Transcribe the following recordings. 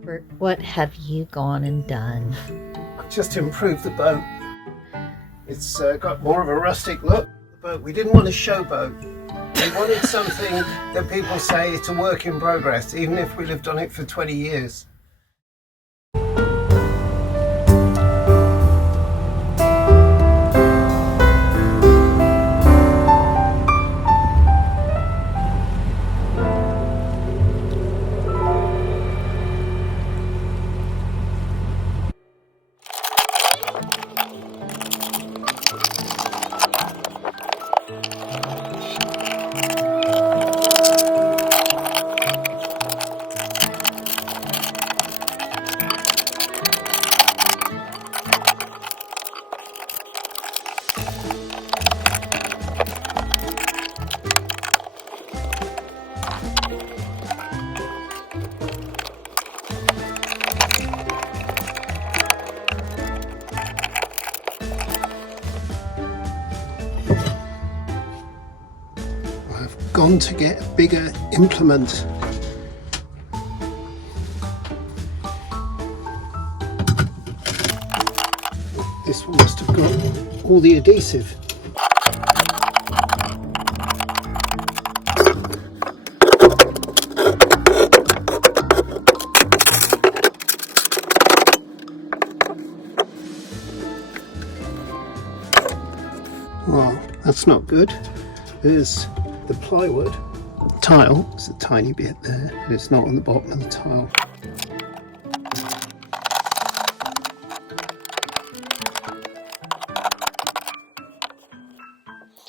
Robert, what have you gone and done? Just to improve the boat. It's got more of a rustic look, but we didn't want a showboat. We wanted something that people say it's a work in progress, even if we lived on it for 20 years. Gone to get a bigger implement. This one must have got all the adhesive. Well, that's not good. There's the plywood tile. There's a tiny bit there, but it's not on the bottom of the tile.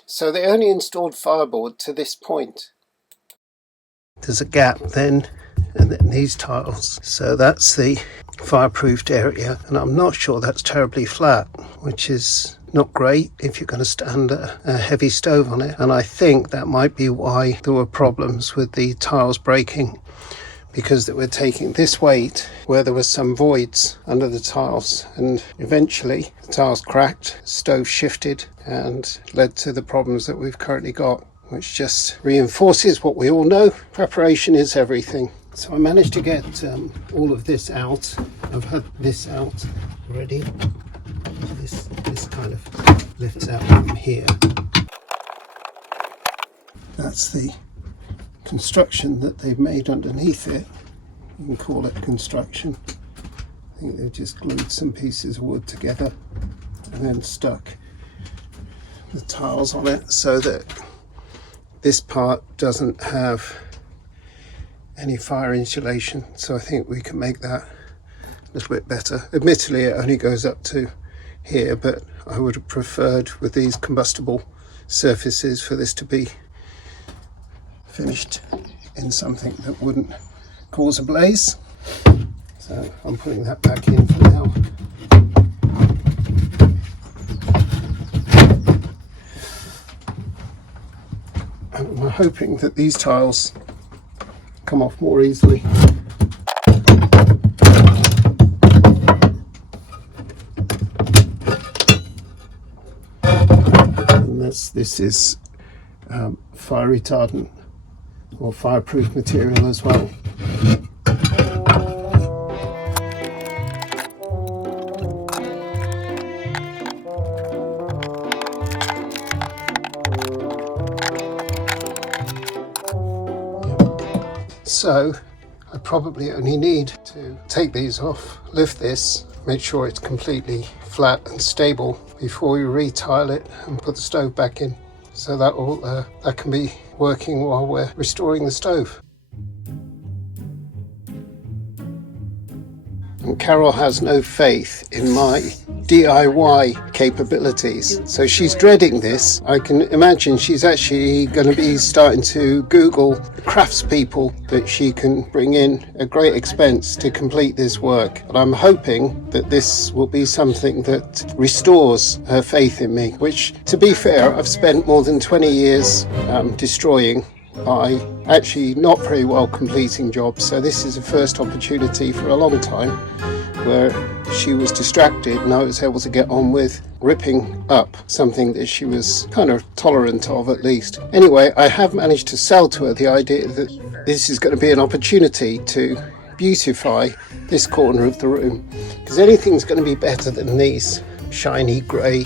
So they only installed fireboard to this point. There's a gap then, and then these tiles. So that's the fireproofed area, and I'm not sure that's terribly flat, which is not great if you're going to stand a heavy stove on it. And I think that might be why there were problems with the tiles breaking, because they were taking this weight where there was some voids under the tiles, and eventually the tiles cracked, stove shifted, and led to the problems that we've currently got, which just reinforces what we all know: preparation is everything. So I managed to get all of this out. I've had this out already. This kind of lifts out from here. That's the construction that they've made underneath it. You can call it construction. I think they've just glued some pieces of wood together and then stuck the tiles on it so that this part doesn't have any fire insulation. So I think we can make that a little bit better. Admittedly, it only goes up to here, but I would have preferred with these combustible surfaces for this to be finished in something that wouldn't cause a blaze. So I'm putting that back in for now. And I'm hoping that these tiles come off more easily. This is fire retardant or fireproof material as well. So I probably only need to take these off, lift this, make sure it's completely flat and stable before we retile it and put the stove back in. So that can be working while we're restoring the stove. And Carol has no faith in my DIY capabilities, so she's dreading this. I can imagine she's actually going to be starting to Google craftspeople that she can bring in at great expense to complete this work. And I'm hoping that this will be something that restores her faith in me, which, to be fair, I've spent more than 20 years destroying by actually not very well completing jobs. So this is the first opportunity for a long time where she was distracted and I was able to get on with ripping up something that she was kind of tolerant of, at least. Anyway, I have managed to sell to her the idea that this is going to be an opportunity to beautify this corner of the room, because anything's going to be better than these shiny grey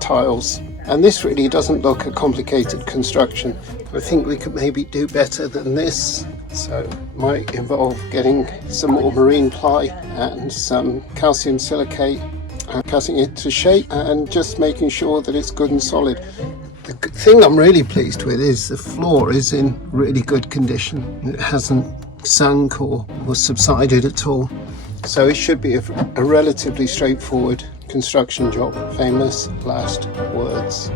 tiles. And this really doesn't look a complicated construction. I think we could maybe do better than this. So it might involve getting some more marine ply and some calcium silicate and cutting it to shape and just making sure that it's good and solid. The thing I'm really pleased with is the floor is in really good condition. It hasn't sunk or subsided at all. So it should be a relatively straightforward construction job. Famous last words.